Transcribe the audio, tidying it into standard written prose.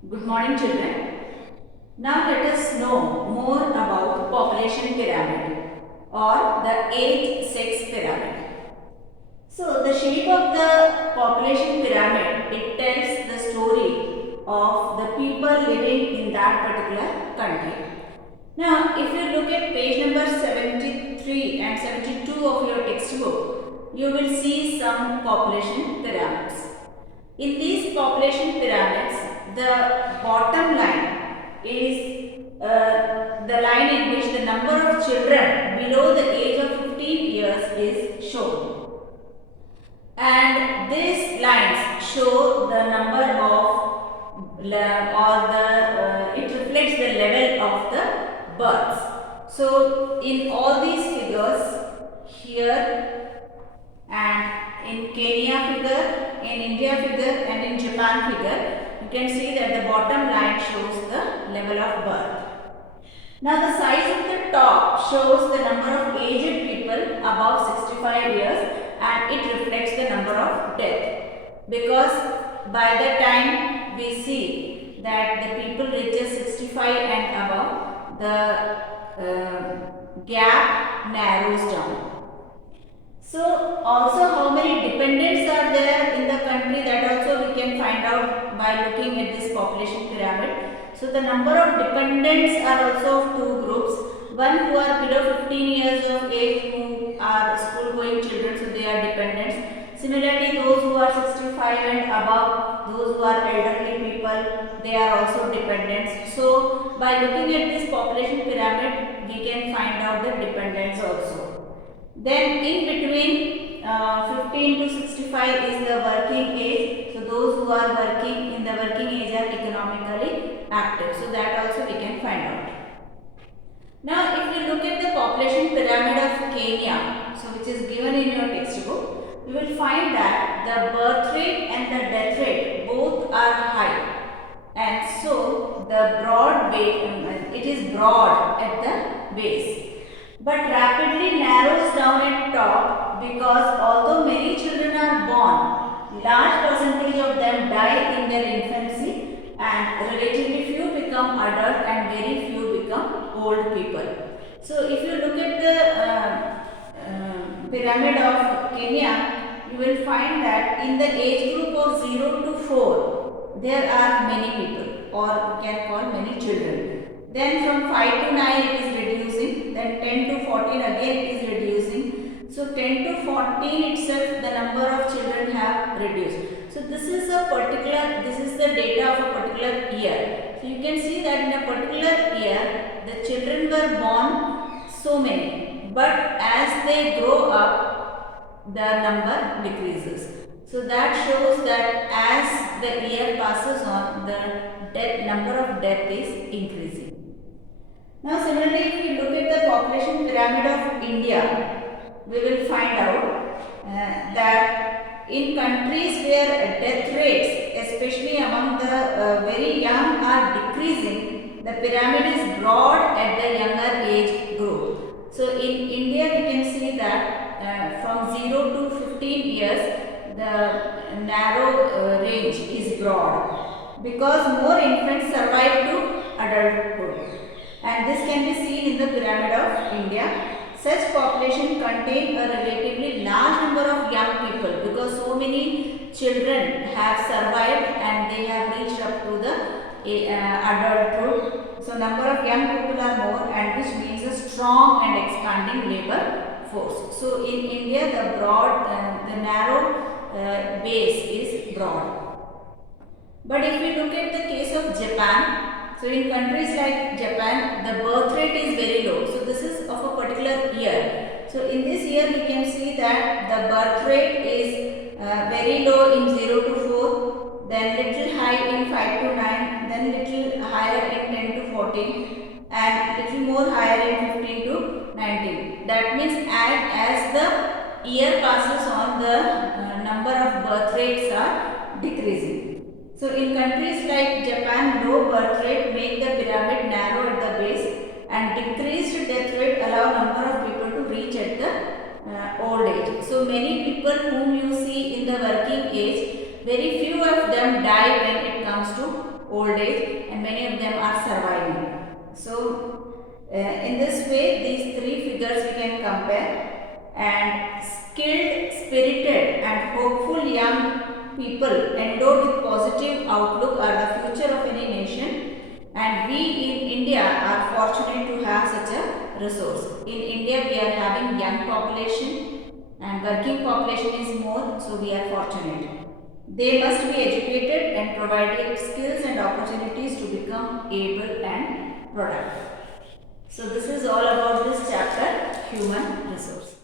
Good morning, children. Now let us know more about population pyramid or the age sex pyramid. So the shape of the population pyramid, it tells the story of the people living in that particular country. Now if you look at page number 73 and 72 of your textbook, you will see some population pyramids. In these population pyramids, the bottom line is the line in which the number of children below the age of 15 years is shown. And these lines show the number of it reflects the level of the births. So in all these figures here and in Kenya figure, in India figure and in Japan figure, you can see that the bottom line shows the level of birth. Now the size of the top shows the number of aged people above 65 years and it reflects the number of death, because by the time we see that the people reaches 65 and above, the gap narrows down. So also how many dependents are there in the country, that also we can find out by looking at this population pyramid. So the number of dependents are also of two groups. One who are below 15 years of age, who are school going children, so they are dependents. Similarly, those who are 65 and above, those who are elderly people, they are also dependents. So by looking at this population pyramid, we can find out the dependents also. Then in between 15 to 65 is the working age. So those who are working in the working age are economically active. So that also we can find out. Now if you look at the population pyramid of Kenya, so which is given in your textbook, you will find that the birth rate and the death rate both are high. And so the broad base, it is broad at the base, but rapidly narrows down at top, because although many children are born, large percentage of them die in their infancy and relatively few become adult and very few become old people. So if you look at the pyramid of Kenya, you will find that in the age group of 0 to 4, there are many people, or we can call many children. Then from 5 to 9 it is reducing, then 10 to 14 again it is reducing. So 10 to 14 itself the number of children have reduced. So this is the data of a particular year. So you can see that in a particular year the children were born so many, but as they grow up the number decreases. So that shows that as the year passes on, the number of death is increasing. Now similarly, if we look at the population pyramid of India, we will find out that in countries where death rates, especially among the very young, are decreasing, the pyramid is broad at the younger age group. So in India we can see that from 0 to 15 years, the narrow range is broad, because more infants survive to adulthood. And this can be seen in the pyramid of India. Such population contain a relatively large number of young people, because so many children have survived and they have reached up to the adulthood. So number of young people are more, and which means a strong and expanding labor force. So in India the narrow base is broad. But if we look at the case of Japan, so in countries like Japan, the birth rate is very low. So this is of a particular year. So in this year we can see that the birth rate is very low in 0 to 4, then little high in 5 to 9, then little higher in 10 to 14, and little more higher in 15 to 19. That means as the year passes on, the number of birth rates are decreasing. So in countries like Japan, low birth rate make the pyramid narrow at the base, and decreased death rate allow number of people to reach at the old age. So many people whom you see in the working age, very few of them die when it comes to old age, and many of them are surviving. So, in this way, these three figures we can compare. And skilled, spirited, and hopeful young people endowed with positive outlook are the future of any nation. And we in India are fortunate to have such a resource. In India, we are having young population and working population is more, so we are fortunate. They must be educated and provided skills and opportunities to become able and productive. So this is all about this chapter, human resource.